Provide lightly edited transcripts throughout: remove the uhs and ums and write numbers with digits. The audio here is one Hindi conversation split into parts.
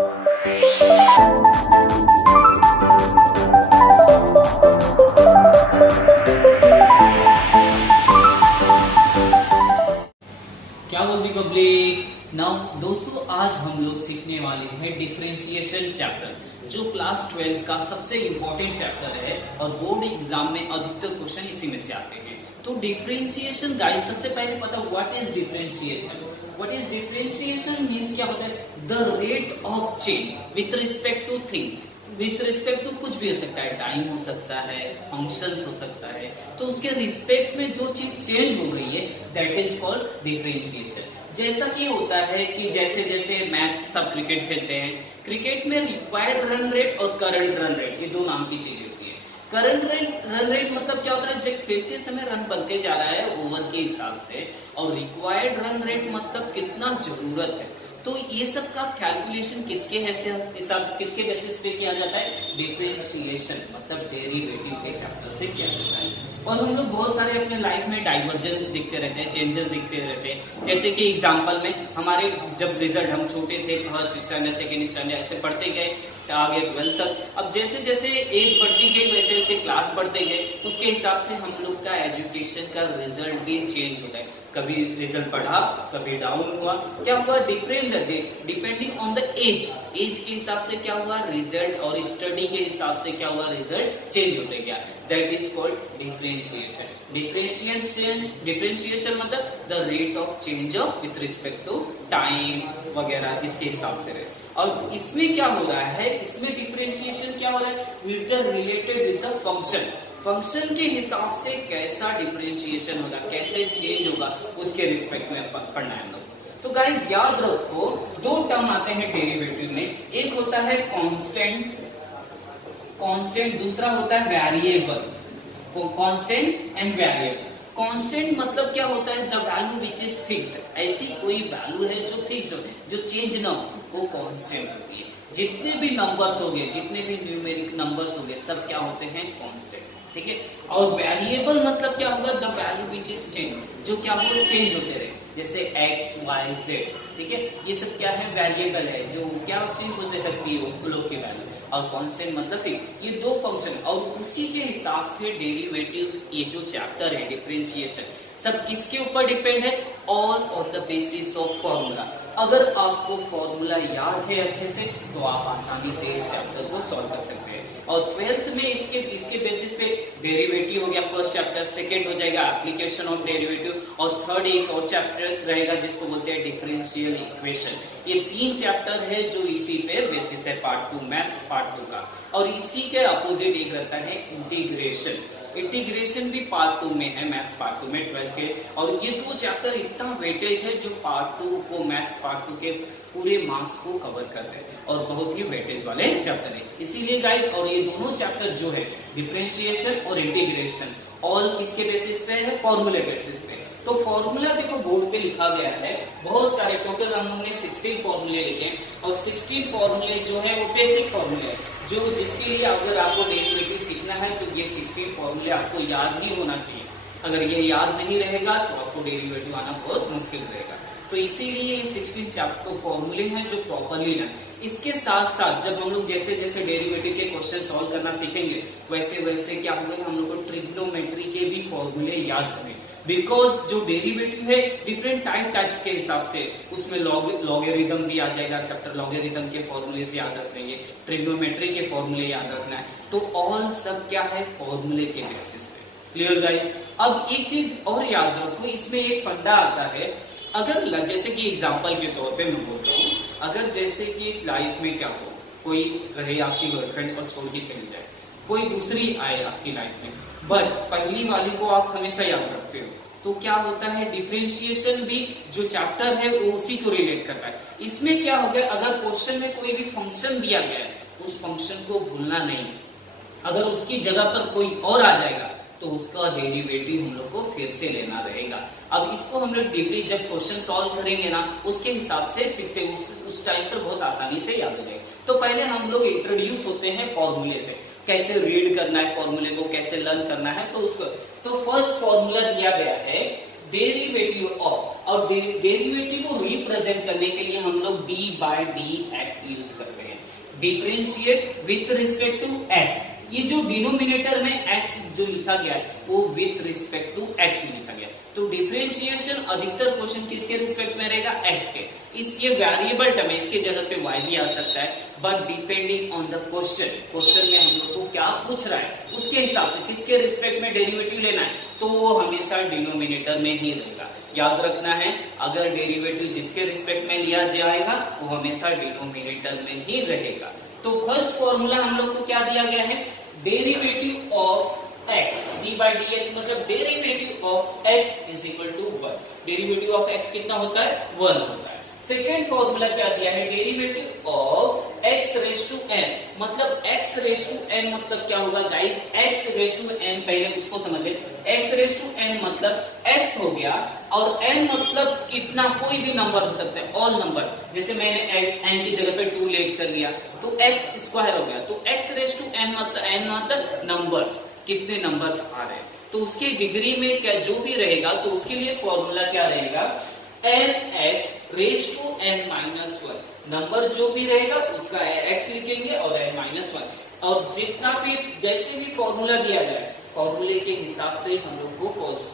क्या बोलती पब्लिक। नाउ दोस्तों, आज हम लोग सीखने वाले हैं डिफरेंशिएशन चैप्टर, जो क्लास 12 का सबसे इम्पोर्टेंट चैप्टर है और बोर्ड एग्जाम में अधिकतर क्वेश्चन इसी में से आते हैं। तो डिफरेंशिएशन गाइस, सबसे पहले पता what is differentiation. What is differentiation means क्या होता है, the rate of change with respect to things. With respect to कुछ भी हो सकता है, टाइम हो सकता है, फंक्शंस हो सकता है, तो उसके रिस्पेक्ट में जो चीज चेंज हो गई है दैट इज कॉल्ड डिफरेंशिएशन। जैसा कि होता है कि जैसे जैसे मैच सब क्रिकेट खेलते हैं, क्रिकेट में रिक्वायर्ड रन रेट और करंट रन रेट, ये दो नाम की चीजें होती है। करंट रन रेट मतलब क्या होता है, जब खेलते समय रन बनते जा रहा है ओवर के हिसाब से, और रिक्वायर्ड रन रेट मतलब कितना जरूरत है। तो ये सब का कैलकुलेशन किसके हिसाब किसके बेसिस पे किया जाता है, डिफरेंशिएशन मतलब डेरिवेटिव के चैप्टर से किया जाता है। और हम लोग बहुत सारे अपने लाइफ में डाइवर्जेंस दिखते रहते हैं, चेंजेस दिखते रहते हैं। जैसे कि एग्जांपल में हमारे जब रिजल्ट, हम छोटे थे, फर्स्ट स्टैंडर्ड सेकेंड स्टैंडर्ड ऐसे पढ़ते गए आगे 12 तक। अब जैसे जैसे एज बढ़ती गई वैसे वैसे क्लास बढ़ते गए, उसके हिसाब से हम लोग का एजुकेशन का रिजल्ट भी चेंज होता है। कभी रिजल्ट बढ़ा, कभी डाउन हुआ। क्या हुआ, डिपेंडिंग ऑन द एज के हिसाब से क्या हुआ रिजल्ट, और स्टडी के हिसाब से क्या हुआ रिजल्ट चेंज होते गया। That is called differentiation. Differentiation मतलब the rate of change of with respect to time वगैरह, जिसके हिसाब से रहे। और इसमें क्या हो रहा है, इसमें डिफरेंशिएशन क्या हो रहा है, with the related with the function. Function के हिसाब से कैसा डिफरेंशिएशन होगा, कैसे चेंज होगा, उसके रिस्पेक्ट में पढ़ना है हम लोग। तो गाइस याद रखो, दो टर्म आते हैं डेरिवेटिव में, एक होता है कांस्टेंट, दूसरा होता है variable. Constant and variable. Constant मतलब क्या होता है, the value which is fixed. ऐसी कोई वैल्यू है जो फिक्स्ड हो, जो चेंज ना हो, वो कांस्टेंट होती है। जितने भी नंबर्स हो गए, जितने भी न्यूमेरिक नंबर्स हो गए, सब क्या होते हैं, कांस्टेंट। ठीक है। और वेरिएबल मतलब क्या होगा, the value which is change, जो क्या हो चेंज होते रहे, जैसे x, y, z। ठीक है, ये सब क्या है, वेरिएबल है, जो क्या चेंज हो सकती है उन लोग की वैल्यू। और कांस्टेंट मतलब ये दो फंक्शन, और उसी के हिसाब से डेरिवेटिव, ये जो चैप्टर है डिफरेंशिएशन, सब किसके ऊपर डिपेंड है, all on the basis of formula. अगर आपको फॉर्मूला याद है अच्छे से, तो आप आसानी से इस चैप्टर को सॉल्व कर सकते हैं। और 12th में इसके बेसिस पे डेरिवेटिव हो गया फर्स्ट चैप्टर, सेकंड हो जाएगा एप्लीकेशन ऑफ डेरिवेटिव, और थर्ड एक और चैप्टर रहेगा जिसको बोलते हैं डिफरेंशियल इक्वेशन। ये 3 चैप्टर है जो इसी पे बेसिस है, पार्ट 2 मैथ्स पार्ट 2 का। और इसी के अपोजिट एक रहता है इंटीग्रेशन। इंटीग्रेशन भी पार्ट 2 में है, मैथ्स पार्ट 2 में 12 के। और ये दो चैप्टर इतना वेटेज है जो पार्ट 2 को, मैथ्स पार्ट 2 के पूरे मार्क्स को कवर करते हैं, और बहुत ही वेटेज वाले चैप्टर है इसीलिए गाइस। और ये दोनों चैप्टर जो है डिफरेंशिएशन और इंटीग्रेशन, ऑल किसके बेसिस पे है, फॉर्मूले बेसिस पे। तो फॉर्मूला देखो बोर्ड पे लिखा गया है, बहुत सारे, टोटल हम लोगों ने 16 फॉर्मूले लिखे, और 16 फॉर्मूले जो है वो बेसिक फॉर्मूले है, जो जिसके लिए अगर आपको डेरिवेटिव सीखना है तो ये 16 फॉर्मूले आपको याद ही होना चाहिए। अगर ये याद नहीं रहेगा तो आपको डेरिवेटिव आना बहुत मुश्किल रहेगा। तो इसीलिए ये 16 चैप्टर फॉर्मूले हैं जो प्रॉपरली ना। इसके साथ साथ जब हम लोग जैसे जैसे डेरिवेटिव के क्वेश्चन सॉल्व करना सीखेंगे, वैसे वैसे क्या होगा, हम लोग को ट्रिग्नोमेट्री के भी फॉर्मूले याद होंगे। बिकॉज जो डेरिवेटिव है डिफरेंट टाइप्स के हिसाब से, उसमें लॉगरिथम भी आ जाएगा चैप्टर, लॉगरिथम के फॉर्मूले से याद रखेंगे, ट्रिग्नोमेट्री के फॉर्मूले याद रखना है। तो ऑल सब क्या है, फॉर्मूले के बेसिस पे। Clear guys. अब एक चीज और याद रखो, इसमें एक फंडा आता है। अगर जैसे कि एग्जाम्पल के तौर पे मैं बोलता हूँ, अगर जैसे कि लाइफ में क्या हो, कोई रहे आपकी गर्लफ्रेंड और छोड़ के चली जाए, कोई दूसरी आए आपकी लाइफ में, बट पहली वाली को आप हमेशा याद रखते हो, तो क्या होता है, डिफरेंशिएशन भी जो चैप्टर है वो उसी को रिलेट करता है। इसमें क्या हो गया, अगर क्वेश्चन में कोई भी फंक्शन दिया गया है, उस फंक्शन को भूलना नहीं। अगर उसकी जगह पर कोई और आ जाएगा तो उसका डेरिवेटिव हम लोग को फिर से लेना रहेगा। अब इसको हम लोग डीपली जब क्वेश्चन सॉल्व करेंगे ना, उसके हिसाब से सीखते, उस टाइम पर बहुत आसानी से याद हो जाएगा। तो पहले हम लोग इंट्रोड्यूस होते हैं फॉर्मूले से, कैसे रीड करना है फॉर्मूले को, कैसे लर्न करना है। तो उसको तो फर्स्ट फॉर्मूला दिया गया है, डेरिवेटिव ऑफ, और डेरिवेटिव को रिप्रेजेंट करने के लिए हम लोग d by D X use करते हैं। Differentiate with respect to X, ये जो डिनोमिनेटर में x जो लिखा गया है वो विथ रिस्पेक्ट टू x लिखा गया है। तो डिफरेंशिएशन अधिकतर क्वेश्चन किसके रिस्पेक्ट में रहेगा, x के। इस ये वेरिएबल टर्म है, इसके जगह पे y भी आ सकता है, but depending on the question में हम लोग को क्या पूछ रहा है उसके हिसाब से किसके रिस्पेक्ट में डेरिवेटिव लेना है, तो वो हमेशा डिनोमिनेटर में ही रहेगा। याद रखना है, अगर डेरिवेटिव जिसके रिस्पेक्ट में लिया जाएगा वो हमेशा डिनोमिनेटर में ही रहेगा। तो फर्स्ट फॉर्मूला हम लोग को क्या दिया गया है, derivative of x d by d x, मतलब derivative of x is equal to 1। Derivative of x कितना होता है, 1 होता है। सेकेंड फॉर्मूला क्या दिया है, derivative of x raise to n, मतलब x रेस टू n मतलब क्या होगा guys, x raise to n, पहले उसको समझ ले। x रेस टू n मतलब x हो गया, और n मतलब कितना, कोई भी नंबर हो सकता है, ऑल नंबर। जैसे मैंने n की जगह पे 2 लेट कर लिया तो x स्क्वायर हो गया। तो x रेस टू n मतलब नंबर्स, कितने नंबर्स आ रहे हैं, तो उसके डिग्री में क्या जो भी रहेगा, तो उसके लिए फॉर्मूला क्या रहेगा, nx raise to n minus 1। Number जो भी रहेगा उसका x लिखेंगे और n माइनस 1, और जितना भी जैसे भी फॉर्मूला दिया गया है फॉर्मूले के हिसाब से हम लोग को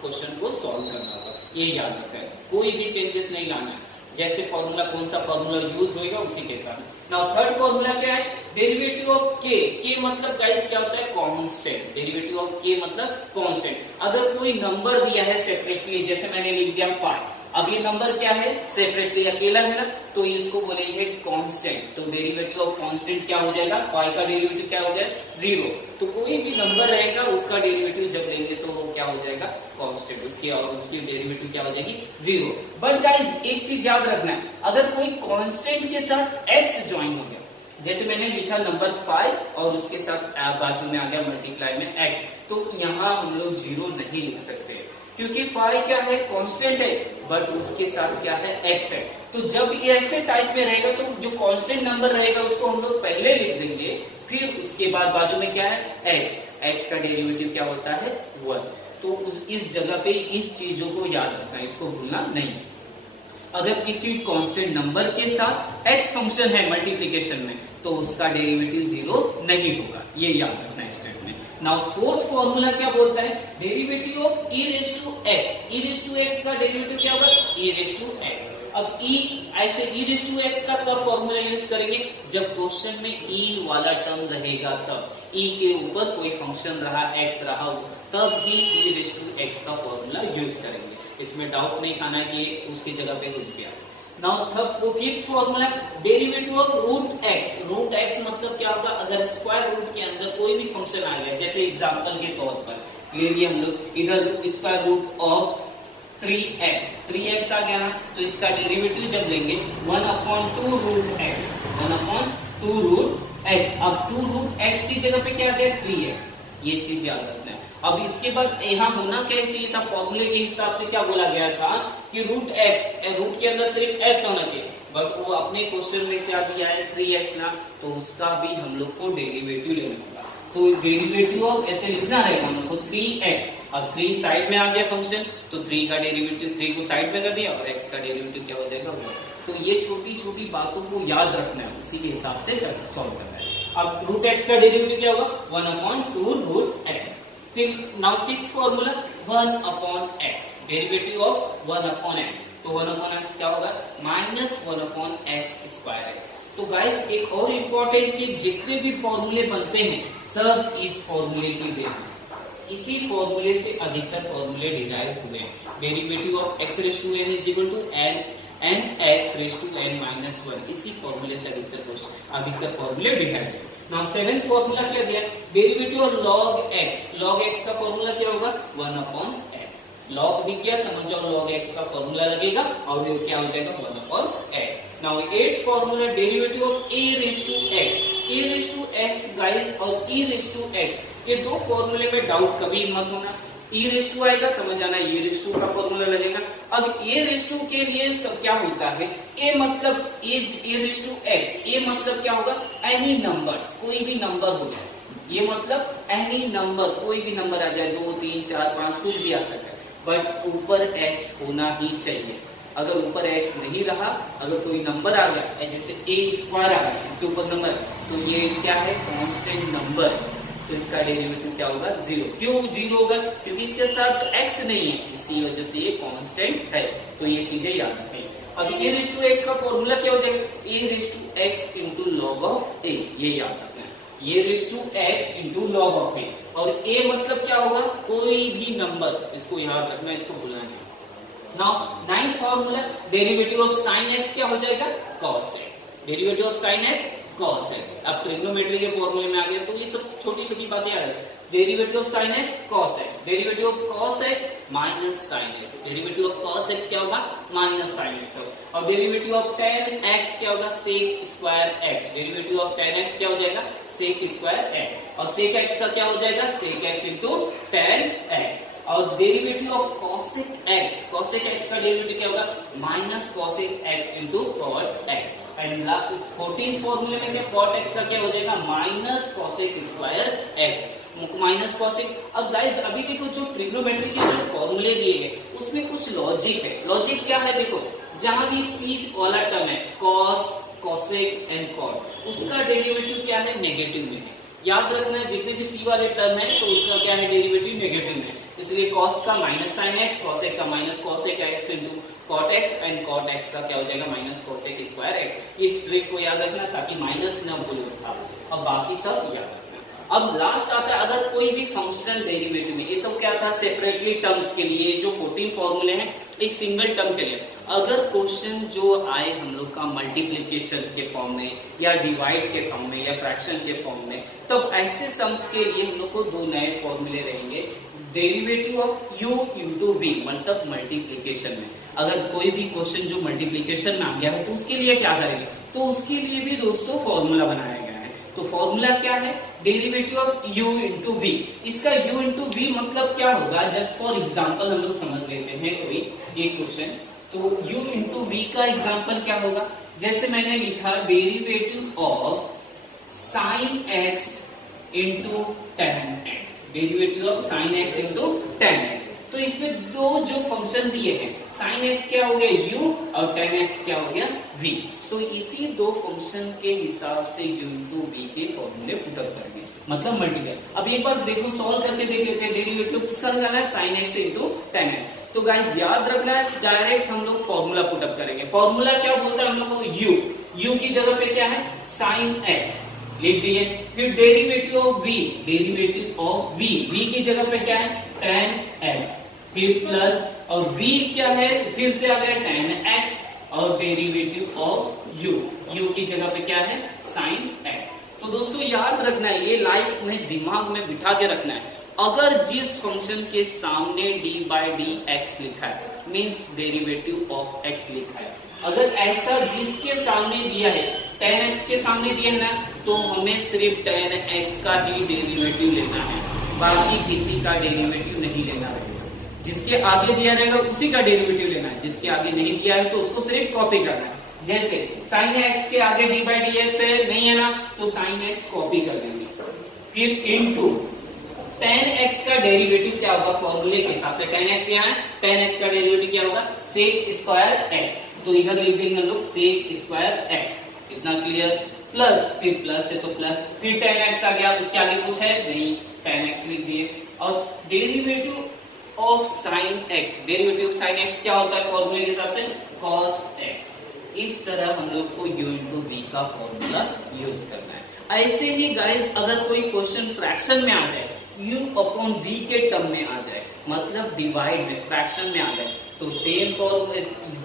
क्वेश्चन को सॉल्व करना होगा। ये याद रखें, कोई भी चेंजेस नहीं लाना है, जैसे फॉर्मूला कौन सा फॉर्मूला यूज होगा उसी के साथ। नाउ थर्ड फॉर्मूला क्या है, डेरिवेटिव ऑफ k। k मतलब गाइस क्या होता है, कांस्टेंट। डेरिवेटिव ऑफ k मतलब कांस्टेंट। अगर कोई नंबर दिया है सेपरेटली, जैसे मैंने लिख दिया 5, अब ये नंबर क्या है, सेपरेटली अकेला है ना, तो इसको बोलेंगे कांस्टेंट। तो डेरिवेटिव ऑफ कांस्टेंट क्या हो जाएगा, y का डेरिवेटिव क्या हो गया, 0। तो कोई भी नंबर रहेगा उसका डेरिवेटिव जब लेंगे तो वो क्या हो जाएगा, कांस्टेंट, उसकी और उसकी डेरिवेटिव क्या हो जाएगी, 0। बट गाइस एक चीज याद रखना है, अगर कोई कांस्टेंट के साथ x ज्वाइन हो गया, जैसे मैंने लिखा नंबर 5 और उसके साथ बाजू में आ गया मल्टीप्लाई में x, तो यहाँ हम लोग 0 नहीं लिख सकते, क्योंकि 5 क्या है, कांस्टेंट है, बट उसके साथ क्या है, x है। तो जब ये ऐसे टाइप में रहेगा तो जो कांस्टेंट नंबर रहेगा उसको हम लोग पहले लिख देंगे, फिर उसके बाद बाजू में क्या है, x का डेरिवेटिव क्या होता है, 1। तो इस जगह पे इस चीजों को याद रखना है, इसको भूलना नहीं। अगर किसी कांस्टेंट नंबर के साथ x फंक्शन है मल्टीप्लिकेशन में, तो उसका डेरिवेटिव 0 नहीं होगा, ये याद रखना है स्टेप में। नाउ फोर्थ फॉर्मूला क्या बोलता है, derivative of e raise to x। e raise to x का डेरिवेटिव क्या होगा, e रेस टू x। अब ऐसे e रेस टू x का कब फॉर्मूला यूज करेंगे, जब क्वेश्चन में e वाला टर्म रहेगा, तब e के ऊपर कोई फंक्शन रहा, x रहा, तब ही e रेस टू x का फॉर्मूला यूज करेंगे। इसमें डाउट नहीं खाना कि उसकी जगह पे कुछ भी आ। Now fifth formula, derivative of root x। Root x मतलब क्या होगा, अगर स्क्वायर रूट के अंदर कोई भी फंक्शन आ गया, जैसे एग्जांपल के तौर पर ले लिए हम लोग, इधर स्क्वायर रूट ऑफ 3x आ गया ना, तो इसका डेरिवेटिव जब लेंगे 1/2 रूट x, 1/2 रूट x। अब 2 रूट x की जगह पे क्या आ गया, 3x। ये चीज याद रखना है। अब इसके बाद यहाँ होना क्या चाहिए था, फॉर्मूले के हिसाब से क्या बोला गया था कि रूट के अंदर सिर्फ x होना चाहिए, बट वो अपने क्वेश्चन में क्या दिया है, 3x ना, तो उसका भी हम लोग को डेरिवेटिव लेना होगा। तो डेरिवेटिव ऑफ ऐसे लिखना रहेगा हम लोग को 3x, अब 3 साइड में आ गया फंक्शन, तो 3 का डेरिवेटिव 3 को साइड में कर दिया, और x का डेरिवेटिव क्या हो जाएगा, 1। तो ये छोटी छोटी बातों को याद रखना है, उसी के हिसाब से सॉल्व करना है। अब रूट x का डेरिवेटिव क्या होगा, 1/2 रूट x। फिर now sixth formula 1/x, derivative of 1/x। तो 1/x क्या होगा, -1/x²। तो गाइस एक और इम्पोर्टेंट चीज, जितने भी फॉर्मूले बनते हैं सब इस फॉर्मूले की देन, इसी फॉर्मूले से अधिकतर फॉर्मूले डिराइव हुए हैं। Derivative of x raise to n is equal to nx raise to n minus 1, इसी फॉर्मूले से अधिकतर फॉर्मूले डिराइव हुए। नाउ सेवेंथ फॉर्मूला क्या दिया, derivative of log x। log x का फॉर्मूला क्या होगा, 1/x। log दिख गया, समझ जाओ log x का फॉर्मूला लगेगा और ये क्या हो जाएगा, 1/x। Now eight formula, derivative of a raise to x। a raise to x guys और e रेस टू x, ये दो फॉर्मूले में डाउट कभी मत होना। e रेस टू आएगा, समझ आना e रेस टू का फॉर्मूला लगेगा। अब a रेस टू के लिए सब क्या होता है, a मतलब a raise to x, a मतलब क्या होगा, एनी नंबर्स, कोई भी नंबर हो जाए, ये मतलब एनी नंबर, कोई भी नंबर आ जाए, 2 3 4 5 कुछ भी आ सकता है, बट ऊपर x होना ही चाहिए। अगर ऊपर x नहीं रहा, अगर कोई नंबर आ गया जैसे a² आ गया, इसके ऊपर नंबर, तो ये क्या है, कांस्टेंट नंबर, तो इसका डेरिवेटिव क्या होगा, 0। क्यों 0 होगा, क्योंकि इसके साथ x नहीं है, इसी वजह से ये कांस्टेंट है। तो ये चीजें याद रखें। अब a⁻x का फॉर्मूला क्या हो जाएगा, a⁻x into log of a, ये याद रखना है, a⁻x into log of a। और a मतलब क्या होगा, कोई भी नंबर, इसको याद रखना, इसको भूलना नहीं। Now 9th formula, derivative of sin x क्या हो जाएगा, cos x, derivative of sin x cos x। अब ट्रिग्नोमेट्री के फॉर्मूले में आ गए, तो ये सब छोटी छोटी बातें आ रही है। Derivative of sin x cos x, derivative of cos x minus sin x, derivative of cos x क्या होगा, माइनस sin x होगा। और डेरिवेटिव ऑफ tan x क्या होगा, sec square x, derivative of tan x क्या हो जाएगा, sec स्क्वायर x। और sec x का क्या हो जाएगा, sec x into tan x। और derivative of cosec x, cosec x का डेरिवेटिव क्या होगा, minus cosec x into cot x। And 14th फॉर्मूले में क्या, cot x का क्या हो जाएगा, minus cosec square x, minus cosec. अब गाइस अभी देखो जो ट्रिग्नोमेट्री के जो फॉर्मूले दिए गए उसमें कुछ लॉजिक है। लॉजिक क्या है, देखो जहां भी c वाला टर्म है, cos, cosec एंड cot, उसका डेरिवेटिव क्या है, नेगेटिव में है। याद रखना है, जितने भी c वाले टर्म है तो उसका क्या है, डेरिवेटिव नेगेटिव में। इसलिए cos का माइनस sin x, cosec का minus cosec x into cot x and cot x का क्या हो जाएगा, माइनस cosec स्क्वायर x। इस ट्रिक को याद रखना ताकि माइनस न भूलो आप, और बाकी सब याद रखना। अब लास्ट आता है, अगर कोई भी फंक्शनल डेरिवेटिव में, ये तो क्या था सेपरेटली टर्म्स के लिए, जो 14 फॉर्मूले हैं एक सिंगल टर्म के लिए, अगर क्वेश्चन जो आए हम लोग का मल्टीप्लिकेशन के फॉर्म में या डिवाइड के फॉर्म में या फ्रैक्शन के फॉर्म में, तब ऐसे सम्स के लिए हम लोग को दो नए फॉर्मूले रहेंगे। Derivative of u into v, मतलब मल्टीप्लिकेशन में अगर कोई भी क्वेश्चन जो मल्टीप्लिकेशन में आ गया है तो उसके लिए क्या करेंगे, तो उसके लिए भी दोस्तों फॉर्मूला बनाया गया है। तो फॉर्मूला क्या है, derivative of u into v। इसका u इंटू v मतलब क्या होगा, जस्ट फॉर एग्जाम्पल हम लोग समझ लेते हैं कोई एक क्वेश्चन। तो u इंटू v का एग्जाम्पल क्या होगा, जैसे मैंने लिखा derivative of sine x into tan x, derivative of sine x into tan X. तो इसमें दो जो फंक्शन दिए हैं, साइन x क्या हो गया u और टेन एक्स क्या हो गया v। तो इसी दो फंक्शन के हिसाब से u इंटू v के फॉर्मूले पुटअप करेंगे, मतलब मल्टीप्लाई। अब एक बार देखो सॉल्व करके देख लेते हैं, डेरिवेटिव किसका निकालना है, sine x into tan X. तो गाइस याद रखना है, डायरेक्ट हम लोग फॉर्मूला पुटअप करेंगे। फॉर्मूला क्या बोलता है हम लोग को, u की जगह पे क्या है, साइन x लिख दिए। फिर derivative of v, derivative of v, v की जगह पे क्या है, टेन एक्स, फिर प्लस, और v क्या है, फिर से आ गया टेन एक्स, और डेरिवेटिव ऑफ u की जगह पे क्या है, साइन x। तो दोस्तों याद रखना है, ये लाइफ में दिमाग में बिठा के रखना है। अगर जिस फंक्शन के सामने d बाई डी एक्स लिखा है, मीन्स डेरिवेटिव ऑफ x लिखा है, अगर ऐसा जिसके सामने दिया है, टेन एक्स के सामने दिया है ना, तो हमें सिर्फ टेन एक्स का ही डेरिवेटिव लेना है, बाकी किसी का डेरिवेटिव नहीं लेना है। जिसके आगे दिया रहेगा उसी का डेरिवेटिव लेना है, जिसके आगे नहीं दिया है तो उसको सिर्फ कॉपी करना है। जैसे साइन एक्स के आगे डी बाई डी एक्स है, नहीं है ना, तो साइन एक्स कॉपी कर देंगे। फिर इनटू टेन एक्स का डेरिवेटिव क्या होगा, फॉर्मूले के हिसाब से टेन एक्स यहाँ है, टेन एक्स का डेरिवेटिव क्या होगा, सेक स्क्वायर एक्स। तो इधर लिख देंगे हम लोग सेक स्क्वायर एक्स, इतना क्लियर। प्लस, फिर प्लस है तो प्लस, फिर टेन एक्स आ गया, उसके आगे कुछ है नहीं, टेन एक्स लिख दिए। और derivative of sine x, derivative of sine x क्या होता है फॉर्मूले के हिसाब से, कॉस एक्स। इस तरह हम लोग को u इंटू v का फॉर्मूला यूज करना है। ऐसे ही गाइस अगर कोई क्वेश्चन फ्रैक्शन में आ जाए, u अपॉन v के टर्म में आ जाए, मतलब डिवाइड में फ्रैक्शन में आ जाए, तो same for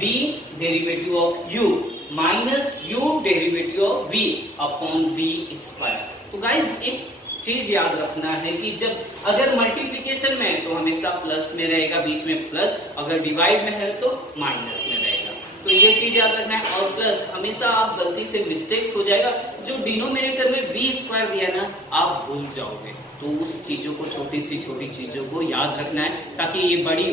v derivative of u minus u derivative of v upon v square. तो गाइस एक चीज याद रखना है कि जब अगर मल्टीप्लिकेशन में है तो हमेशा प्लस में रहेगा, बीच में प्लस, अगर डिवाइड में है तो माइनस में रहेगा। तो ये चीज याद रखना है। और प्लस हमेशा आप गलती से मिस्टेक्स हो जाएगा, जो डिनोमिनेटर में v स्क्वायर दिया ना आप भूल जाओगे, तो उस चीजों को छोटी चीजों को याद रखना है, ताकि ये बड़ी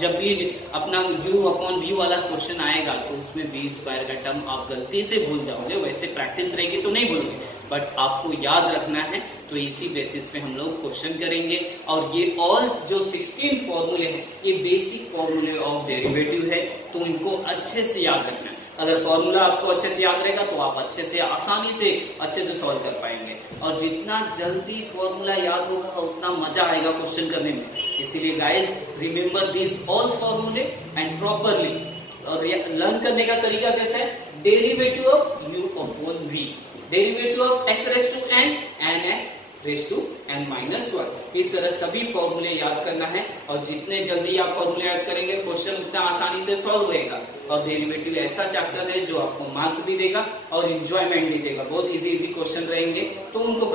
जब भी अपना u अपॉन v वाला क्वेश्चन आएगा तो उसमें v स्क्वायर का टर्म आप गलती से भूल जाओगे, वैसे प्रैक्टिस रहेगी तो नहीं भूलोगे। बट आपको याद रखना है, तो इसी बेसिस पे हम लोग क्वेश्चन करेंगे। और ये ऑल जो 16 फॉर्मूले हैं ये बेसिक फॉर्मूले ऑफ डेरिवेटिव है, तो इनको अच्छे से याद रखना है। अगर फॉर्मूला आपको अच्छे से याद रहेगा तो आप अच्छे से आसानी से अच्छे से सॉल्व कर पाएंगे, और जितना जल्दी फॉर्मूला याद होगा उतना मजा आएगा क्वेश्चन करने में। इसीलिए गाइस रिमेंबर दिस ऑल फॉर्मूले एंड प्रॉपरली। और लर्न करने का तरीका कैसा है, derivative of u upon v, derivative of x raise to n N x raise to n minus 1। इस तरह सभी फॉर्मूले याद करना है, और जितने जल्दी आप फॉर्मूले याद करेंगे क्वेश्चन उतना आसानी से सॉल्व होएगा। और डेरिवेटिव ऐसा चैप्टर है जो आपको मार्क्स भी देगा और इंजॉयमेंट भी देगा। बहुत इजी क्वेश्चन रहेंगे, तो उनको